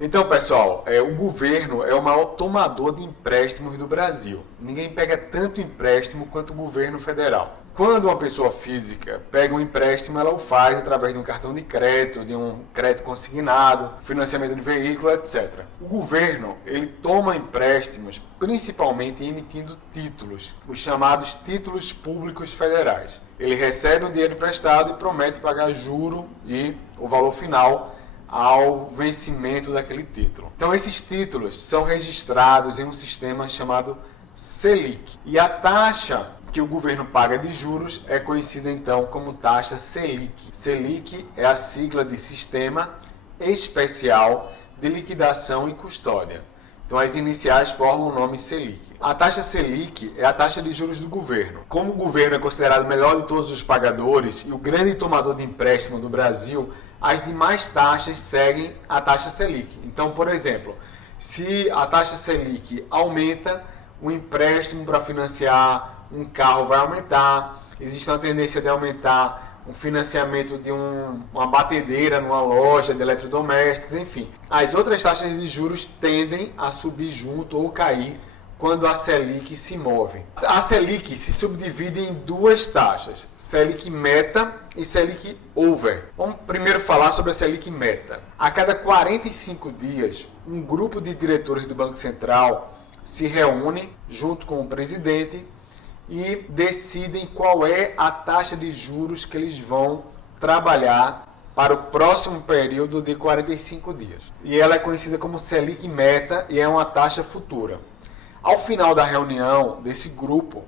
Então, pessoal, o governo é o maior tomador de empréstimos do Brasil. Ninguém pega tanto empréstimo quanto o governo federal. Quando uma pessoa física pega um empréstimo, ela o faz através de um cartão de crédito, de um crédito consignado, financiamento de veículo, etc. O governo, ele toma empréstimos principalmente emitindo títulos, os chamados títulos públicos federais. Ele recebe o dinheiro emprestado e promete pagar juro e o valor final ao vencimento daquele título. Então esses títulos são registrados em um sistema chamado Selic. E a taxa que o governo paga de juros é conhecida então como taxa Selic. Selic é a sigla de Sistema Especial de Liquidação e Custódia. Então as iniciais formam o nome Selic. A taxa Selic é a taxa de juros do governo. Como o governo é considerado o melhor de todos os pagadores e o grande tomador de empréstimo do Brasil, as demais taxas seguem a taxa Selic. Então, por exemplo, se a taxa Selic aumenta, o empréstimo para financiar um carro vai aumentar. Existe uma tendência de aumentar um financiamento de uma batedeira numa loja de eletrodomésticos, enfim. As outras taxas de juros tendem a subir junto ou cair quando a Selic se move. A Selic se subdivide em duas taxas, Selic Meta e Selic Over. Vamos primeiro falar sobre a Selic Meta. A cada 45 dias, um grupo de diretores do Banco Central se reúne junto com o presidente e decidem qual é a taxa de juros que eles vão trabalhar para o próximo período de 45 dias. E ela é conhecida como Selic Meta e é uma taxa futura. Ao final da reunião desse grupo,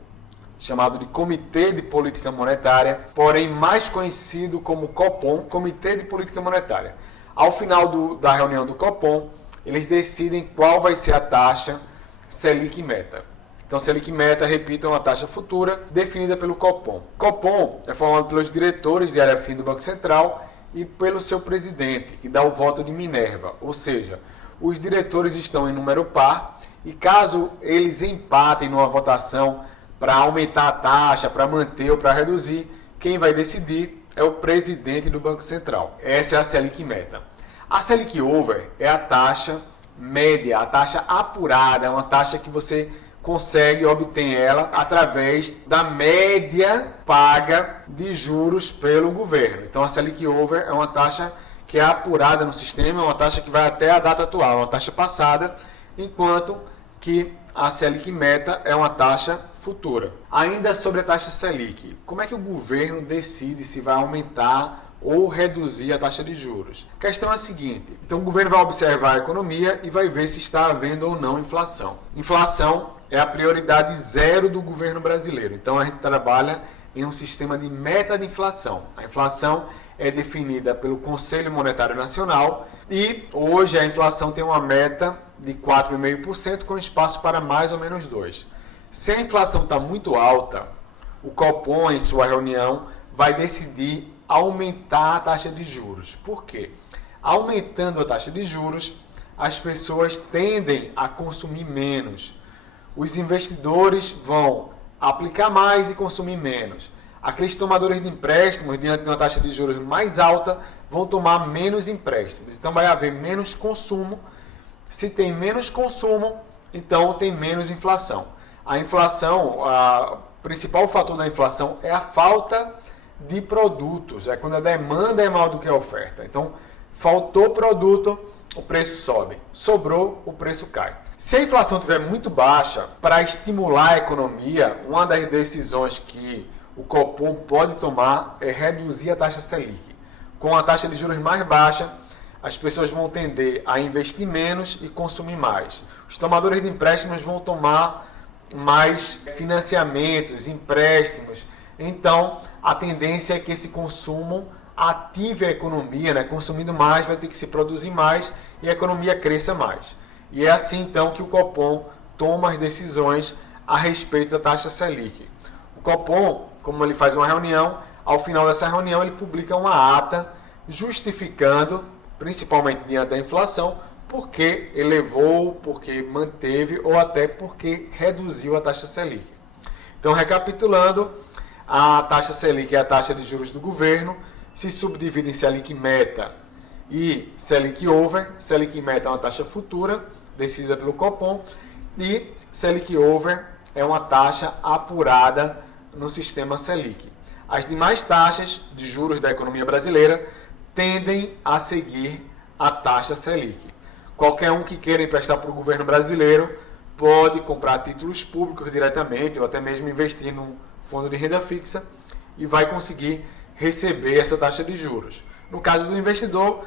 chamado de Comitê de Política Monetária, porém mais conhecido como Copom, Comitê de Política Monetária. Ao final da reunião do Copom, eles decidem qual vai ser a taxa Selic Meta. Então, Selic Meta, repito, é uma taxa futura definida pelo Copom. Copom é formado pelos diretores de área fim do Banco Central e pelo seu presidente, que dá o voto de Minerva. Ou seja, os diretores estão em número par e caso eles empatem numa votação para aumentar a taxa, para manter ou para reduzir, quem vai decidir é o presidente do Banco Central. Essa é a Selic Meta. A Selic Over é a taxa média, a taxa apurada, é uma taxa que você consegue obter ela através da média paga de juros pelo governo. Então a Selic Over é uma taxa que é apurada no sistema, é uma taxa que vai até a data atual, uma taxa passada, enquanto que a Selic Meta é uma taxa futura. Ainda sobre a taxa Selic, como é que o governo decide se vai aumentar ou reduzir a taxa de juros? A questão é a seguinte, então o governo vai observar a economia e vai ver se está havendo ou não inflação. Inflação é a prioridade zero do governo brasileiro, então a gente trabalha em um sistema de meta de inflação. A inflação é definida pelo Conselho Monetário Nacional e hoje a inflação tem uma meta de 4,5% com espaço para mais ou menos 2%. Se a inflação está muito alta, o Copom, em sua reunião, vai decidir aumentar a taxa de juros. Por quê? Aumentando a taxa de juros, as pessoas tendem a consumir menos. Os investidores vão aplicar mais e consumir menos. Aqueles tomadores de empréstimos, diante de uma taxa de juros mais alta, vão tomar menos empréstimos. Então vai haver menos consumo. Se tem menos consumo, então tem menos inflação. A inflação, o principal fator da inflação é a falta de produtos. É quando a demanda é maior do que a oferta. Então, faltou produto, o preço sobe. Sobrou, o preço cai. Se a inflação estiver muito baixa, para estimular a economia, uma das decisões que o Copom pode tomar é reduzir a taxa Selic. Com a taxa de juros mais baixa, as pessoas vão tender a investir menos e consumir mais. Os tomadores de empréstimos vão tomar mais financiamentos, empréstimos. Então, a tendência é que esse consumo ative a economia, né? Consumindo mais, vai ter que se produzir mais e a economia cresça mais. E é assim, então, que o Copom toma as decisões a respeito da taxa Selic. O Copom, como ele faz uma reunião, ao final dessa reunião ele publica uma ata justificando, principalmente diante da inflação, porque elevou, porque manteve ou até porque reduziu a taxa Selic. Então, recapitulando, a taxa Selic é a taxa de juros do governo, se subdivide em Selic Meta E Selic Over, Selic Meta é uma taxa futura, decidida pelo Copom, e Selic Over é uma taxa apurada no sistema Selic. As demais taxas de juros da economia brasileira tendem a seguir a taxa Selic. Qualquer um que queira emprestar para o governo brasileiro pode comprar títulos públicos diretamente ou até mesmo investir num fundo de renda fixa e vai conseguir receber essa taxa de juros. No caso do investidor,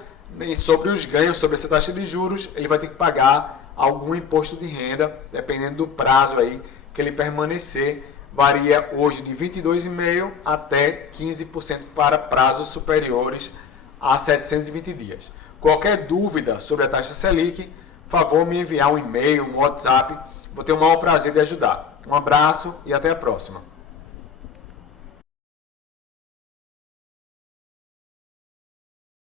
sobre os ganhos sobre essa taxa de juros, ele vai ter que pagar algum imposto de renda, dependendo do prazo aí que ele permanecer. Varia hoje de 22,5% até 15% para prazos superiores a 720 dias. Qualquer dúvida sobre a taxa Selic, favor me enviar um e-mail, um WhatsApp. Vou ter o maior prazer de ajudar. Um abraço e até a próxima.